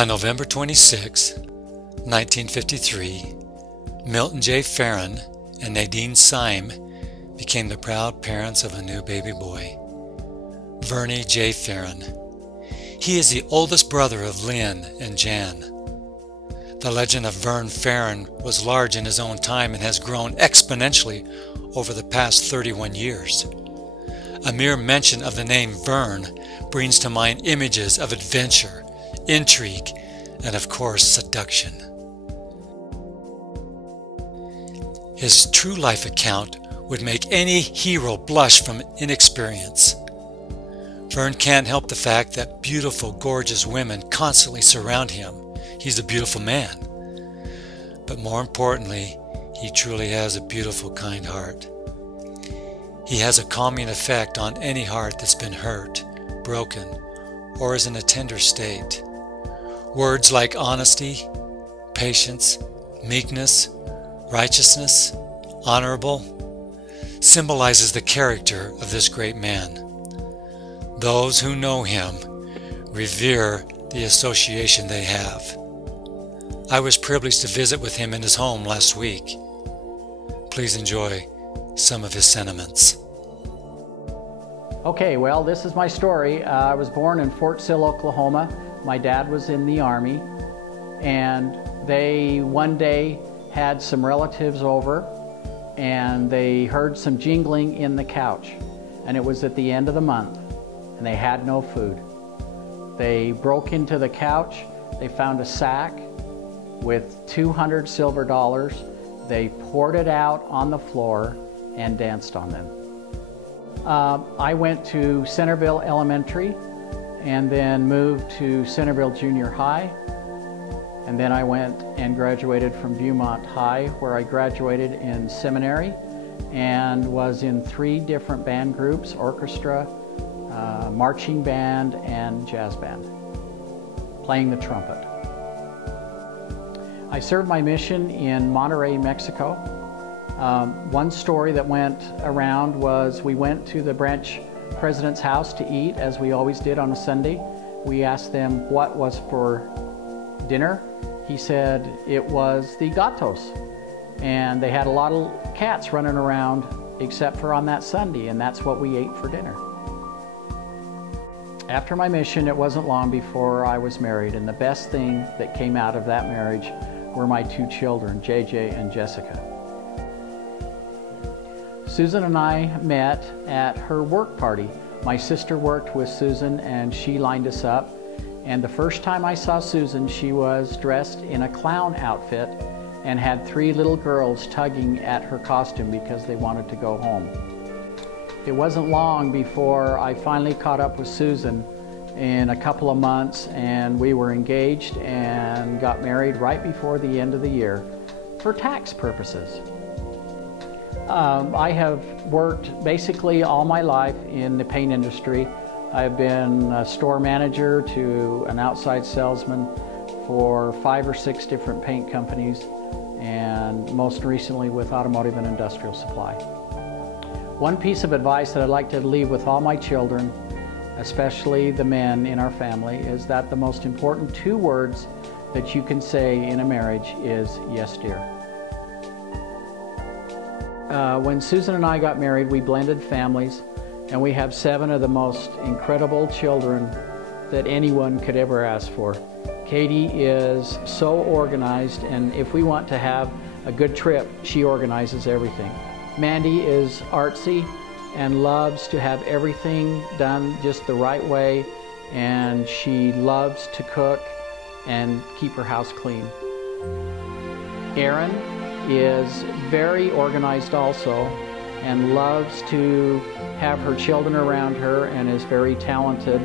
On November 26, 1953, Milton J. Ferrin and Nadine Syme became the proud parents of a new baby boy, Vernie J. Ferrin. He is the oldest brother of Lynn and Jan. The legend of Vern Ferrin was large in his own time and has grown exponentially over the past 31 years. A mere mention of the name Vern brings to mind images of adventure, intrigue, and of course seduction. His true life account would make any hero blush from inexperience. Vern can't help the fact that beautiful, gorgeous women constantly surround him. He's a beautiful man. But more importantly, he truly has a beautiful, kind heart. He has a calming effect on any heart that's been hurt, broken, or is in a tender state. Words like honesty, patience, meekness, righteousness, honorable, symbolizes the character of this great man. Those who know him revere the association they have. I was privileged to visit with him in his home last week. Please enjoy some of his sentiments. Okay, well, this is my story. I was born in Fort Sill, Oklahoma. My dad was in the Army, and they one day had some relatives over, and they heard some jingling in the couch, and it was at the end of the month, and they had no food. They broke into the couch. They found a sack with 200 silver dollars. They poured it out on the floor and danced on them. I went to Centerville Elementary and then moved to Centerville Junior High. And then I went and graduated from Viewmont High, where I graduated in seminary and was in 3 different band groups: orchestra, marching band, and jazz band, playing the trumpet. I served my mission in Monterrey, Mexico. One story that went around was we went to the branch president's house to eat, as we always did on a Sunday. We asked them what was for dinner. He said it was the gatos, and they had a lot of cats running around except for on that Sunday, and that's what we ate for dinner. After my mission, it wasn't long before I was married, and the best thing that came out of that marriage were my 2 children, JJ and Jessica. Susan and I met at her work party. My sister worked with Susan, and she lined us up. And the first time I saw Susan, she was dressed in a clown outfit and had 3 little girls tugging at her costume because they wanted to go home. It wasn't long before I finally caught up with Susan in a couple of months, and we were engaged and got married right before the end of the year for tax purposes. I have worked basically all my life in the paint industry. I've been a store manager to an outside salesman for 5 or 6 different paint companies, and most recently with automotive and industrial supply. One piece of advice that I'd like to leave with all my children, especially the men in our family, is that the most important 2 words that you can say in a marriage is "yes, dear." When Susan and I got married, we blended families, and we have 7 of the most incredible children that anyone could ever ask for. Katie is so organized, and if we want to have a good trip, she organizes everything. Mandy is artsy and loves to have everything done just the right way, and she loves to cook and keep her house clean. Erin is very organized also and loves to have her children around her, and is very talented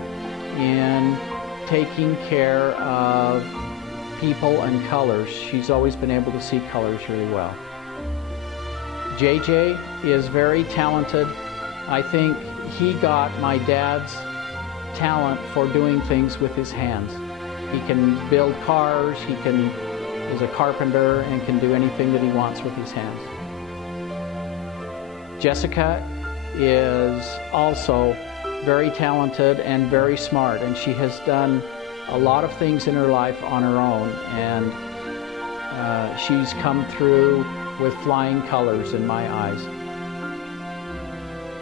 in taking care of people and colors. She's always been able to see colors really well. JJ is very talented. I think he got my dad's talent for doing things with his hands. He can build cars, is a carpenter, and can do anything that he wants with his hands. Jessica is also very talented and very smart, and she has done a lot of things in her life on her own, and she's come through with flying colors in my eyes.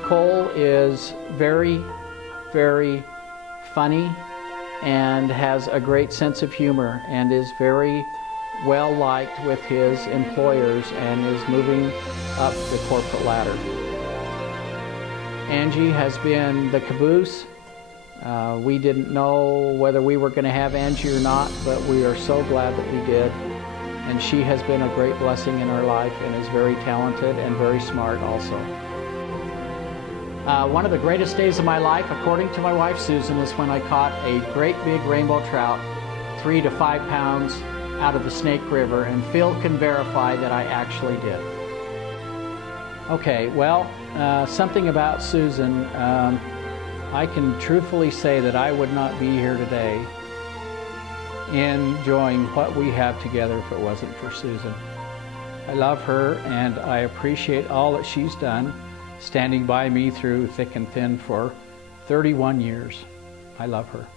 Cole is very, very funny and has a great sense of humor and is very well liked with his employers and is moving up the corporate ladder. Angie has been the caboose. We didn't know whether we were going to have Angie or not, but we are so glad that we did. And she has been a great blessing in our life and is very talented and very smart also. One of the greatest days of my life, according to my wife Susan, is when I caught a great big rainbow trout, 3 to 5 pounds, out of the Snake River, and Phil can verify that I actually did. Okay, well, something about Susan. I can truthfully say that I would not be here today enjoying what we have together if it wasn't for Susan. I love her and I appreciate all that she's done, standing by me through thick and thin for 31 years. I love her.